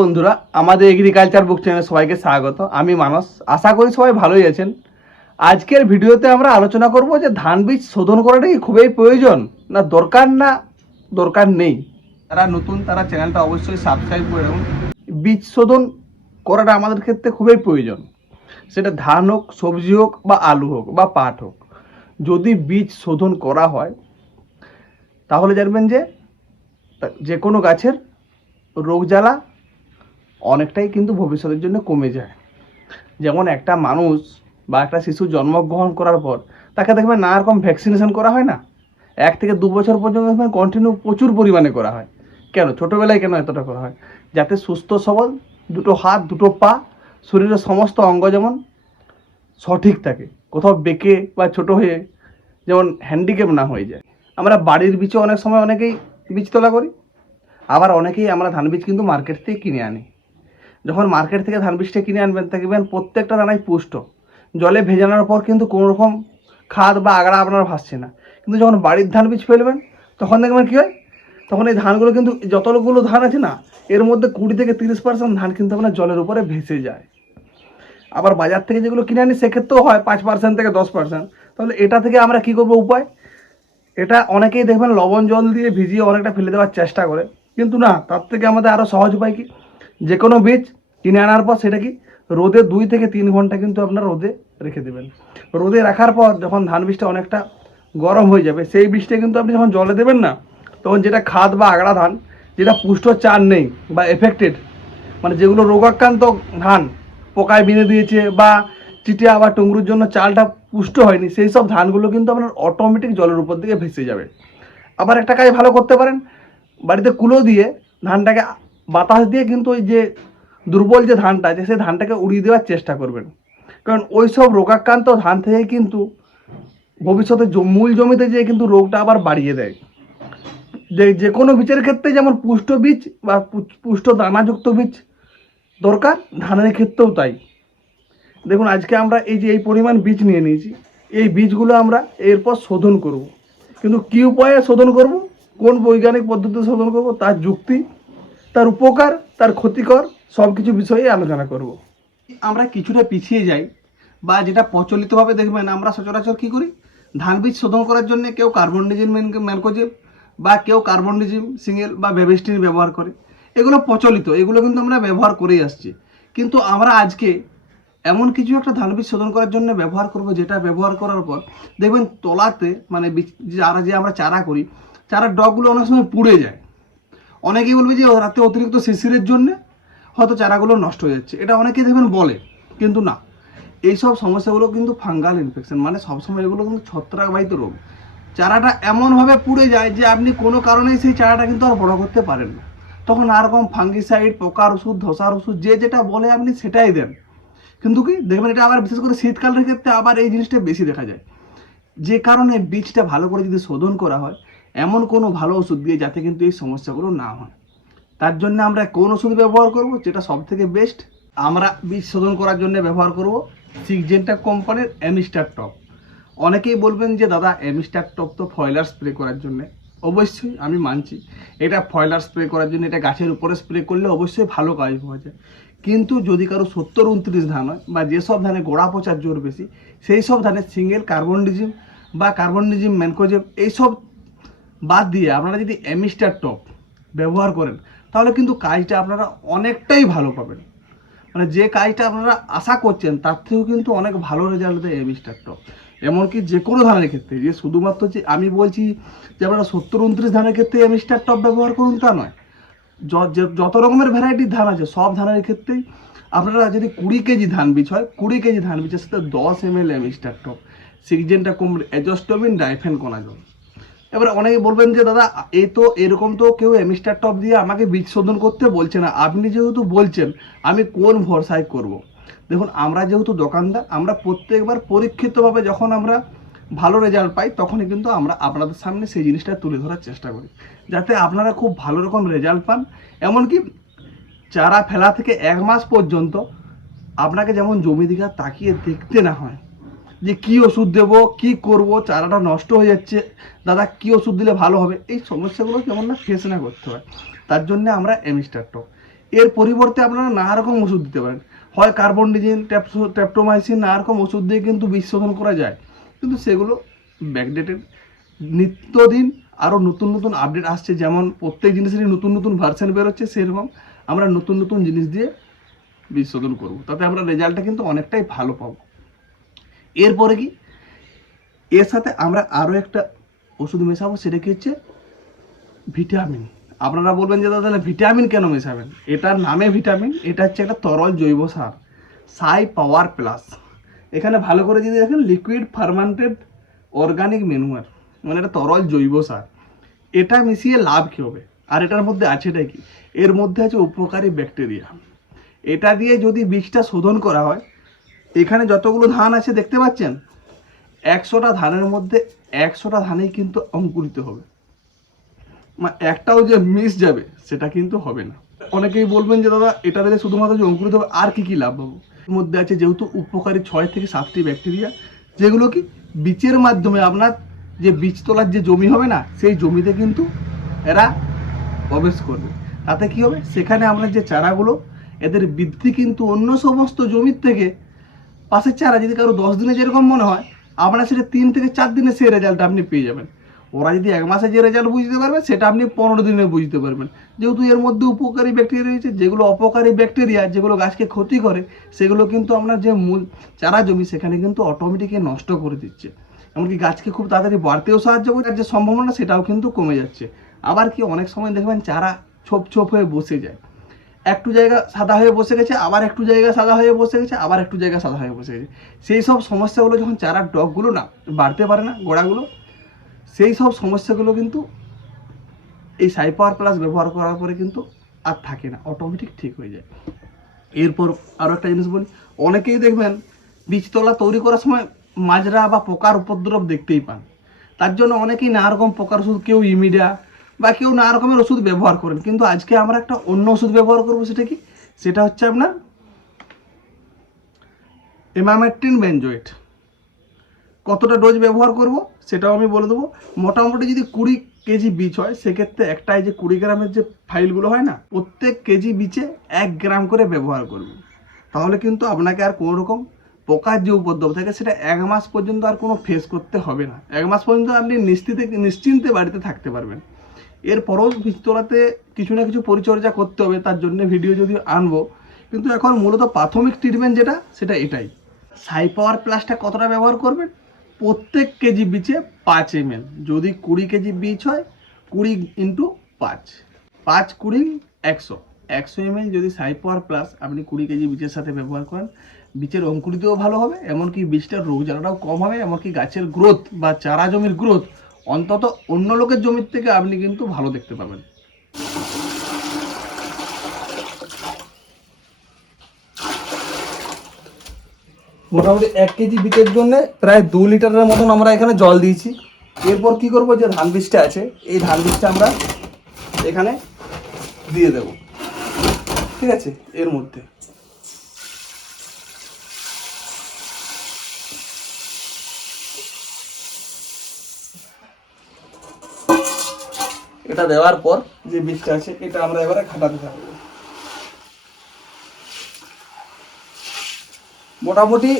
বন্ধুরা, আমাদের এগ্রিকালচার বুক চ্যানেলে সবাইকে স্বাগত। আমি মানস। আশা করি সবাই ভালোই আছেন। আজকের ভিডিওতে আমরা আলোচনা করব যে ধান বীজ শোধন করাটা কি খুবই প্রয়োজন, না দরকার নেই। যারা নতুন তারা চ্যানেলটা অবশ্যই সাবস্ক্রাইব করে রাখুন। বীজ শোধন করাটা আমাদের ক্ষেত্রে খুবই প্রয়োজন, সেটা ধান হোক, সবজি হোক, বা আলু হোক, বা পাট হোক। যদি বীজ শোধন করা হয় তাহলে জানবেন যে কোনো গাছের রোগ জ্বালা অনেকটাই কিন্তু ভবিষ্যতের জন্য কমে যায়। যেমন একটা মানুষ বা একটা শিশু জন্মগ্রহণ করার পর তাকে দেখবেন নানা রকম ভ্যাকসিনেশন করা হয় না, 1 থেকে 2 বছর পর্যন্ত দেখবেন কন্টিনিউ প্রচুর পরিমাণে করা হয়। কেন ছোটোবেলায় কেন এতটা করা হয়? যাতে সুস্থ সবল দুটো হাত দুটো পা শরীরের সমস্ত অঙ্গ যেমন সঠিক থাকে, কোথাও বেঁকে বা ছোট হয়ে যেমন হ্যান্ডিক্যাপ না হয়ে যায়। আমরা বাড়ির বীজও অনেক সময় অনেকেই বীজ তোলা করি, আবার অনেকেই আমরা ধান বীজ কিন্তু মার্কেট থেকে কিনে আনি। যখন মার্কেট থেকে ধান বীজটা কিনে আনবেন দেখবেন প্রত্যেকটা দানাই পুষ্ট, জলে ভেজানোর পর কিন্তু কোনো রকম খাদ বা আগড়া আপনার ভাসছে না। কিন্তু যখন বাড়ির ধান বীজ ফেলবেন তখন দেখবেন কী হয়, তখন এই ধানগুলো কিন্তু যতগুলো ধান আছে না, এর মধ্যে 20 থেকে 30% ধান কিন্তু আপনার জলের উপরে ভেসে যায়। আবার বাজার থেকে যেগুলো কিনে আনি সেক্ষেত্রেও হয় 5% থেকে 10%। তাহলে এটা থেকে আমরা কী করবো উপায়? এটা অনেকেই দেখবেন লবণ জল দিয়ে ভিজিয়ে অনেকটা ফেলে দেওয়ার চেষ্টা করে, কিন্তু না, তার থেকে আমাদের আরও সহজ উপায় কি, যে কোনো বীজ কিনে আনার পর সেটা কি রোদে 2 থেকে 3 ঘন্টা কিন্তু আপনার রোদে রেখে দেবেন। রোদে রাখার পর যখন ধান বীজটা অনেকটা গরম হয়ে যাবে, সেই বীজটা কিন্তু আপনি যখন জলে দেবেন না, তখন যেটা খাদ বা আগড়া ধান, যেটা পুষ্ট চার নেই বা এফেক্টেড, মানে যেগুলো রোগাক্রান্ত ধান, পোকায় বিঁধে দিয়েছে বা চিটিয়া বা টুংরুর জন্য চালটা পুষ্ট হয়নি, সেই সব ধানগুলো কিন্তু আপনার অটোমেটিক জলের উপর দিকে ভেসে যাবে। আবার একটা কাজ ভালো করতে পারেন, বাড়িতে কুলো দিয়ে ধানটাকে বাতাস দিয়ে কিন্তু ওই যে দুর্বল যে ধানটা আছে সেই ধানটাকে উড়িয়ে দেওয়ার চেষ্টা করবেন। কারণ ওই সব রোগাক্রান্ত ধান থেকে কিন্তু ভবিষ্যতে মূল জমিতে যেয়ে কিন্তু রোগটা আবার বাড়িয়ে দেয়। যে কোনো বীজের ক্ষেত্রে যেমন পুষ্ট বীজ বা পুষ্ট দানাযুক্ত বীজ দরকার, ধানের ক্ষেত্রেও তাই। দেখুন, আজকে আমরা এই যে এই পরিমাণ বীজ নিয়ে নিয়েছি, এই বীজগুলো আমরা এরপর শোধন করব। কিন্তু কী উপায়ে শোধন করব, কোন বৈজ্ঞানিক পদ্ধতিতে শোধন করব, তার যুক্তি, তার উপকার, তার ক্ষতিকর, সব কিছু বিষয়ে আলোচনা করব। আমরা কিছুটা পিছিয়ে যাই, বা যেটা প্রচলিতভাবে দেখবেন আমরা সচরাচর কী করি, ধান বীজ শোধন করার জন্য কেউ কার্বনডিজিম ম্যানকোজেব বা কেউ কার্বনডিজিম সিঙ্গেল বা বেবিস্টিন ব্যবহার করে। এগুলো প্রচলিত, এগুলো কিন্তু আমরা ব্যবহার করেই আসছি। কিন্তু আমরা আজকে এমন কিছু একটা ধান বীজ শোধন করার জন্য ব্যবহার করব, যেটা ব্যবহার করার পর দেখবেন তলাতে, মানে যে আমরা চারা করি, চারার ডগগুলো অনেক সময় পুড়ে যায়। অনেকেই বলবে যে রাতে অতিরিক্ত শিশিরের জন্য হয়তো চারাগুলো নষ্ট হয়ে যাচ্ছে, এটা অনেকেই দেখবেন বলে, কিন্তু না। এইসব সমস্যাগুলো কিন্তু ফাঙ্গাল ইনফেকশন, মানে সবসময় এগুলো কিন্তু ছত্রাকবাহিত রোগ। চারাটা এমনভাবে পুড়ে যায় যে আপনি কোনো কারণেই সেই চারাটা কিন্তু আর বড় করতে পারেন না। তখন আর রকম ফাঙ্গিসাইড, পোকার ওষুধ, ধসার ওষুধ, যে যেটা বলে আপনি সেটাই দেন। কিন্তু কি দেখবেন, এটা আবার বিশেষ করে শীতকালের ক্ষেত্রে আবার এই জিনিসটা বেশি দেখা যায়। যে কারণে বীজটা ভালো করে যদি শোধন করা হয়, এমন কোনো ভালো ওষুধ দিয়ে যাতে কিন্তু এই সমস্যাগুলো না হয়। তার জন্য আমরা কোন ওষুধ ব্যবহার করব, যেটা সব থেকে বেস্ট, আমরা বীজ শোধন করার জন্য ব্যবহার করব সিগজেন্টা কোম্পানির অ্যামিস্টার টপ। অনেকেই বলবেন যে দাদা অ্যামিস্টার টপ তো ফয়লার স্প্রে করার জন্য। অবশ্যই আমি মানছি, এটা ফয়লার স্প্রে করার জন্য, এটা গাছের উপরে স্প্রে করলে অবশ্যই ভালো কাজ পাওয়া যায়। কিন্তু যদি কারো 70-29 ধান হয়, বা যেসব ধানে গোড়া পচার জোর বেশি, সেই সব ধানে সিঙ্গেল কার্বনডিজিম বা কার্বনডিজিম ম্যানকোজেব এইসব বাদ দিয়ে আপনারা যদি অ্যামিস্টার টপ ব্যবহার করেন, তাহলে কিন্তু কাজটা আপনারা অনেকটাই ভালো পাবেন। মানে যে কাজটা আপনারা আশা করছেন তার থেকেও কিন্তু অনেক ভালো রেজাল্ট দেয় অ্যামিস্টার টপ। এমনকি যে কোনো ধানের ক্ষেত্রে, যে শুধুমাত্র যে আমি বলছি যে আপনারা 70-29 ধানের ক্ষেত্রে অ্যামিস্টার টপ ব্যবহার করুন তা নয়, যত রকমের ভ্যারাইটির ধান আছে সব ধানের ক্ষেত্রেই আপনারা যদি 20 কেজি ধান বীজ হয়, 20 কেজি ধান বীজের সাথে 10 ml অ্যামিস্টার টপ, সিগজেন্টা কোম্পানি অ্যাজোস্টোবিন ডাইফেনকোনাজল। এবার অনেকে বলবেন যে দাদা এই তো এরকম তো কেউ অ্যামিস্টার টপ দিয়ে আমাকে বীজ শোধন করতে বলছে না, আপনি যেহেতু বলছেন আমি কোন ভরসায় করব। দেখুন, আমরা যেহেতু দোকানদার, আমরা প্রত্যেকবার পরীক্ষিতভাবে যখন আমরা ভালো রেজাল্ট পাই তখনই কিন্তু আমরা আপনাদের সামনে সেই জিনিসটা তুলে ধরার চেষ্টা করি, যাতে আপনারা খুব ভালো রকম রেজাল্ট পান। এমনকি চারা ফেলা থেকে 1 মাস পর্যন্ত আপনাকে যেমন জমি দিকে তাকিয়ে দেখতে না হয় যে কি ওষুধ দেব, কি করব, চারাটা নষ্ট হয়ে যাচ্ছে, দাদা কি ওষুধ দিলে ভালো হবে, এই সমস্যাগুলো যেমন না ফেস না করতে হয়, তার জন্য আমরা অ্যামিস্টার টপ। এর পরিবর্তে আপনারা নানা রকম ওষুধ দিতে পারেন, হয় কার্বনডিজিম, ট্র্যাপ্টোমাইসিন, নানা রকম ওষুধ দিয়ে কিন্তু বীজ শোধন করা যায়, কিন্তু সেগুলো ব্যাকডেটেড। নিত্যদিন আরও নতুন নতুন আপডেট আসছে, যেমন প্রত্যেক জিনিসেরই নতুন নতুন ভার্সন বেরোচ্ছে, সেরকম আমরা নতুন নতুন জিনিস দিয়ে বীজ শোধন করবো, তাতে আমরা রেজাল্টটা কিন্তু অনেকটাই ভালো পাবো। এরপরে কি, এর সাথে আমরা আরও একটা ওষুধ মেশাবো, সেটা কি হচ্ছে ভিটামিন। আপনারা বলবেন যে দাদা তাহলে ভিটামিন কেন মেশাবেন? এটার নামে ভিটামিন, এটা হচ্ছে একটা তরল জৈব সার, সাই পাওয়ার প্লাস। এখানে ভালো করে যদি দেখেন, লিকুইড ফার্মান্টেড অর্গানিক ম্যানুয়ার, মানে এটা তরল জৈব সার। এটা মিশিয়ে লাভ কী হবে? আর এটার মধ্যে আছেটাই কি? এর মধ্যে আছে উপকারী ব্যাকটেরিয়া। এটা দিয়ে যদি বীজটা শোধন করা হয়, এখানে যতগুলো ধান আছে দেখতে পাচ্ছেন, 100টা ধানের মধ্যে 100টা ধানেই কিন্তু অঙ্কুরিত হবে, একটাও যে মিস যাবে সেটা কিন্তু হবে না। অনেকেই বলবেন যে দাদা এটা দিলে শুধুমাত্র যে অঙ্কুরিত হবে, আর কি কি লাভ পাবো? এর মধ্যে আছে যেহেতু উপকারী 6 থেকে 7টি ব্যাকটেরিয়া, যেগুলো কি বীজের মাধ্যমে আপনার যে বীজ তোলার যে জমি হবে না, সেই জমিতে কিন্তু এরা প্রবেশ করবে। তাতে কি হবে, সেখানে আমরা যে চারাগুলো, এদের বৃদ্ধি কিন্তু অন্য সমস্ত জমির থেকে, পাশের চারা যদি কারো 10 দিনে যেরকম মনে হয়, আপনার সেটা 3 থেকে 4 দিনে সেই রেজাল্ট আপনি পেয়ে যাবেন। ওরা যদি 1 মাসে যে রেজাল্ট বুঝতে পারবে, সেটা আপনি 15 দিনে বুঝতে পারবেন, যেহেতু এর মধ্যে উপকারী ব্যাকটেরিয়া রয়েছে। যেগুলো অপকারী ব্যাকটেরিয়া, যেগুলো গাছকে ক্ষতি করে, সেগুলো কিন্তু আপনার যে মূল চারা জমি, সেখানে কিন্তু অটোমেটিকলি নষ্ট করে দিচ্ছে। এমনকি গাছকে খুব তাড়াতাড়ি বাড়তেও সাহায্য করে, আর যে সম্ভাবনা সেটাও কিন্তু কমে যাচ্ছে। আবার কি, অনেক সময় দেখবেন চারা ছোপ ছোপ হয়ে বসে যায়, একটু জায়গা সাদা হয়ে বসে গেছে, আবার একটু জায়গা সাদা হয়ে বসে গেছে, আবার একটু জায়গা সাদা হয়ে বসে গেছে। সেই সব সমস্যাগুলো যখন চারার ডগগুলো না বাড়তে পারে না, গোড়াগুলো, সেই সব সমস্যাগুলো কিন্তু এই সাই পাওয়ার প্লাস ব্যবহার করার পরে কিন্তু আর থাকে না, অটোমেটিক ঠিক হয়ে যায়। এরপর আরও একটা জিনিস বলি, অনেকেই দেখবেন বীজতলা তৈরি করার সময় মাজরা বা পোকার উপদ্রব দেখতেই পান। তার জন্য অনেকেই নানা রকম পোকার ওষুধ, কেউ ইমিডিয়া বা কেউ নানা রকমের ওষুধ ব্যবহার করেন, কিন্তু আজকে আমরা একটা অন্য ওষুধ ব্যবহার করবো। সেটা কি? সেটা হচ্ছে আপনার ইমামেকটিন বেনজোয়েট। কতটা ডোজ ব্যবহার করব সেটাও আমি বলে দেবো। মোটামুটি যদি 20 কেজি বীজ হয়, সেক্ষেত্রে একটাই যে 20 গ্রামের যে ফাইলগুলো হয় না, প্রত্যেক কেজি বীজে 1 গ্রাম করে ব্যবহার করব। তাহলে কিন্তু আপনাকে আর কোনো রকম পোকার যে উপদ্রব থাকে, সেটা 1 মাস পর্যন্ত আর কোনো ফেস করতে হবে না। 1 মাস পর্যন্ত আপনি নিশ্চিন্তে বাড়িতে থাকতে পারবেন। এরপরও বীজ তোলাতে কিছু না কিছু পরিচর্যা করতে হবে, তার জন্য ভিডিও যদি আনবো, কিন্তু এখন মূলত প্রাথমিক ট্রিটমেন্ট যেটা, সেটা এটাই। সাই পাওয়ার প্লাসটা কতটা ব্যবহার করবেন? প্রত্যেক কেজি বীজে 5 ml। যদি 20 কেজি বীজ হয়, 20 × 5, 5 20 100 ml যদি সাই পাওয়ার প্লাস আপনি 20 কেজি বীজের সাথে ব্যবহার করেন, বীজের অঙ্কুরিতও ভালো হবে, এমনকি বীজটার রোগ জ্বালাটাও কম হবে, এমনকি গাছের গ্রোথ বা চারা জমির গ্রোথ অন্তত অন্য লোকের জমির থেকে আপনি কিন্তু ভালো দেখতে পাবেন। মোটামুটি 1 কেজি বীজের জন্য প্রায় 2 লিটারের মতন আমরা এখানে জল দিয়েছি। এরপর কি করব, যে ধান বীজটা আছে, এই ধান বীজটা আমরা এখানে দিয়ে দেব, ঠিক আছে? এর মধ্যে এটা দেওয়ার পর যে বীজটা আছে, এটা আমরা এবারে ঘাটাতে থাকবো। মোটামুটি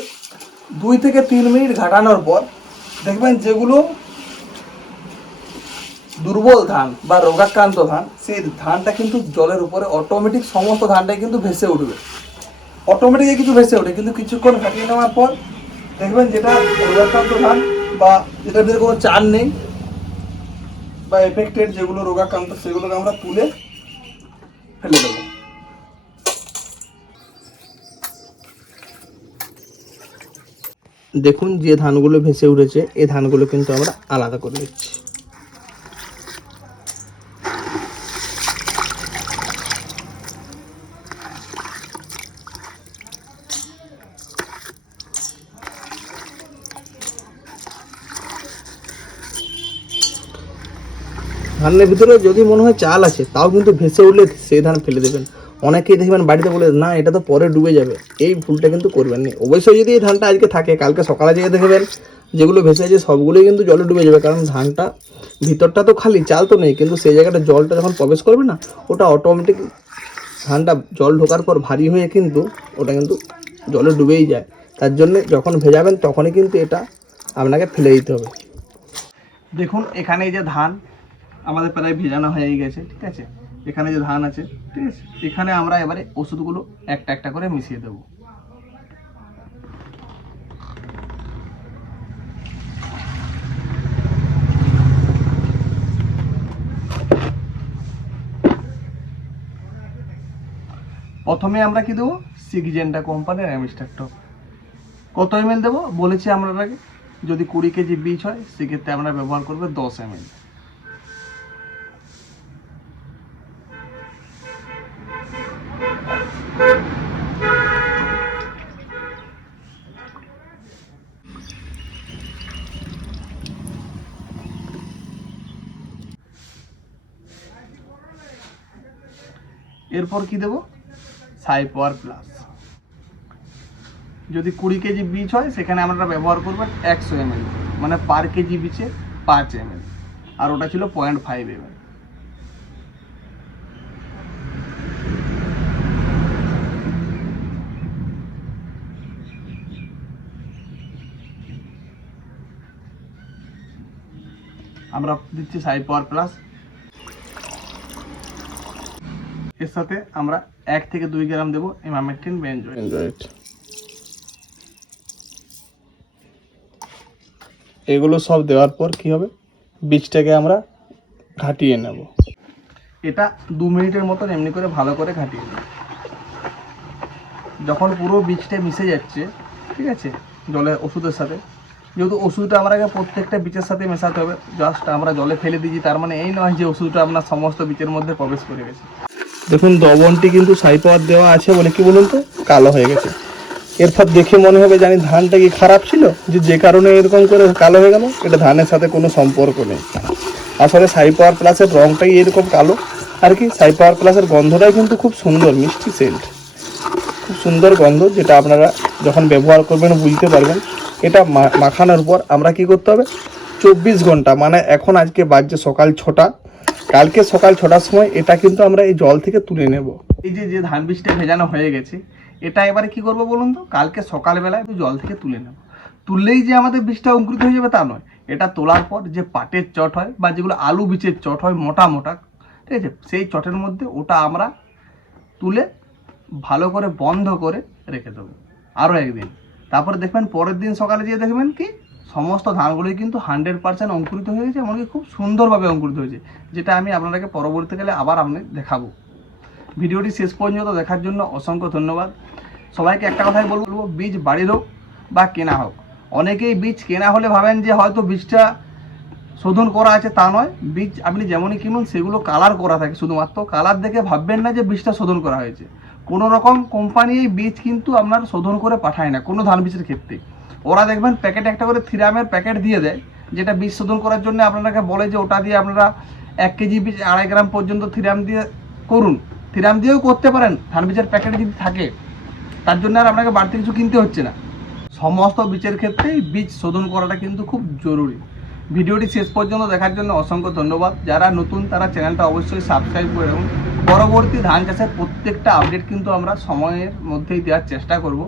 2 থেকে 3 মিনিট ঘাটানোর পর দেখবেন যেগুলো দুর্বল ধান বা রোগাক্রান্ত ধান, সেই ধানটা কিন্তু জলের উপরে অটোমেটিক সমস্ত ধানটাই কিন্তু ভেসে উঠবে, অটোমেটিক কিছু ভেসে ওঠে। কিন্তু কিছুক্ষণ ফাটিয়ে নেওয়ার পর দেখবেন যেটা রোগাক্রান্ত ধান বা যেটার ভিতরে কোনো চার নেই বা এফেক্টেড যেগুলো রোগাক্রান্ত, সেগুলোকে আমরা তুলে ফেলে দেবো। দেখুন যে ধানগুলো ভেসে উঠেছে, এই ধানগুলো কিন্তু আমরা আলাদা করে দিচ্ছি। ধানের ভিতরে যদি মনে হয় চাল আছে, তাও কিন্তু ভেসে উঠলে সেই ধান ফেলে দেবেন। অনেকেই দেখবেন বাড়িতে বলে, না এটা তো পরে ডুবে যাবে। এই ভুলটা কিন্তু করবেন না। অবশ্যই যদি এই ধানটা আজকে থাকে, কালকে সকালে যেয়ে দেখবেন যেগুলো ভেসে আছে সবগুলোই কিন্তু জলে ডুবে যাবে, কারণ ধানটা ভিতরটা তো খালি, চাল তো নেই, কিন্তু সেই জায়গাটা জলটা যখন প্রবেশ করবে না, ওটা অটোমেটিক ধানটা জল ঢোকার পর ভারী হয়ে কিন্তু ওটা কিন্তু জলে ডুবেই যায়। তার জন্যে যখন ভেজাবেন তখনই কিন্তু এটা আপনাকে ফেলে দিতে হবে। দেখুন এখানে এই যে ধান আমাদের প্রায় ভেজানো হয়ে গেছে, ঠিক আছে। এখানে যে ধান আছে, ঠিক আছে, এখানে আমরা এবারে ওষুধগুলো একটা একটা করে মিশিয়ে দেবো। প্রথমে আমরা কি দেবো, সিগজেন্টা কোম্পানির অ্যামিস্ট্রাক্টর। কত এমএল দেবো বলেছি আমরা আগে, যদি 20 কেজি বীজ হয় সেক্ষেত্রে আমরা ব্যবহার করবো 10 এমএল। এরপর কি দেবো, সাইপার প্লাস। যদি 20 কেজি বীজ হয় সেখানে আমরা ব্যবহার করবো 100 এমএল, মানে পার কেজি বীজে 5 এমএল, আর ওটা ছিল 0.5 এমএল। আমরা দিচ্ছি সাইপার প্লাস। এর সাথে আমরা 1 থেকে 2 গ্রাম দেবো ইমামেকটিন বেনজয়েট। এগুলো সব দেওয়ার পর কি হবে, বীজটাকে আমরা ঘাটিয়ে নেব। এটা 2 মিনিটের মতন এমনি করে ভালো করে ঘাটিয়ে নেব। যখন পুরো বীজটা মিশে যাচ্ছে, ঠিক আছে, জলে ওষুধের সাথে, যেহেতু ওষুধটা আমাকে প্রত্যেকটা বীজের সাথে মেশাতে হবে, জাস্ট আমরা জলে ফেলে দিচ্ছি তার মানে এই নয় যে ওষুধটা আপনার সমস্ত বীজের মধ্যে প্রবেশ করে গেছে। দেখুন দ্রবণটি কিন্তু সাইপার দেওয়া আছে বলে কি বলুন তো কালো হয়ে গেছে। এরপর দেখে মনে হবে জানি ধানটা কি খারাপ ছিল যে কারণে এরকম করে কালো হয়ে গেল। এটা ধানের সাথে কোনো সম্পর্ক নেই। আসলে সাইপার প্লাসের রঙটাই এরকম কালো আর কি। সাইপার প্লাসের গন্ধটাই কিন্তু খুব সুন্দর, মিষ্টি সেন্ট, খুব সুন্দর গন্ধ, যেটা আপনারা যখন ব্যবহার করবেন বুঝতে পারবেন। এটা মাখানোর পর আমরা কি করতে হবে, 24 ঘন্টা, মানে এখন আজকে বাজছে সকাল 6টা, কালকে সকাল 6টার সময় এটা কিন্তু আমরা এই জল থেকে তুলে নেব। এই যে ধান বীজটা ভেজানো হয়ে গেছে, এটা এবারে কি করব বলুন তো, কালকে সকালবেলায় জল থেকে তুলে নেব। তুললেই যে আমাদের বীজটা অঙ্কুরিত হয়ে যাবে তা নয়। এটা তোলার পর যে পাটের চট হয় বা যেগুলো আলু বীজের চট হয় মোটা মোটা, ঠিক আছে, সেই চটের মধ্যে ওটা আমরা তুলে ভালো করে বন্ধ করে রেখে দেবো আরও একদিন। তারপরে দেখবেন পরের দিন সকালে গিয়ে দেখবেন কি সমস্ত ধানগুলোই কিন্তু 100% অঙ্কুরিত হয়ে গেছে, এমনকি খুব সুন্দরভাবে অঙ্কুরিত হয়েছে, যেটা আমি আপনাদেরকে পরবর্তীকালে আবার দেখাবো। ভিডিওটি শেষ পর্যন্ত দেখার জন্য অসংখ্য ধন্যবাদ। সবাইকে একটা কথাই বলবো, বীজ বাড়ির হোক বা কেনা হোক, অনেকেই বীজ কেনা হলে ভাবেন যে হয়তো বীজটা শোধন করা আছে, তা নয়। বীজ আপনি যেমনই কিনুন সেগুলো কালার করা থাকে, শুধুমাত্র কালার দেখে ভাববেন না যে বীজটা শোধন করা হয়েছে। কোনো রকম কোম্পানি এই বীজ কিন্তু আপনার শোধন করে পাঠায় না কোনো ধান বীজের ক্ষেত্রে। ওরা দেখবেন প্যাকেটে একটা করে থিরামের প্যাকেট দিয়ে দেয়, যেটা বীজ শোধন করার জন্য আপনাকে বলে যে ওটা দিয়ে আপনারা 1 কেজি বীজ 2.5 গ্রাম পর্যন্ত থিরাম দিয়ে করুন। থিরাম দিয়েও করতে পারেন ধান বীজের প্যাকেটে যদি থাকে, তার জন্য আর আপনাকে বাড়তি কিছু কিনতে হচ্ছে না। সমস্ত বীজের ক্ষেত্রেই বীজ শোধন করাটা কিন্তু খুব জরুরি। ভিডিওটি শেষ পর্যন্ত দেখার জন্য অসংখ্য ধন্যবাদ। যারা নতুন তারা চ্যানেলটা অবশ্যই সাবস্ক্রাইব করে রাখুন। পরবর্তী ধান চাষের প্রত্যেকটা আপডেট কিন্তু আমরা সময়ের মধ্যেই দেওয়ার চেষ্টা করব।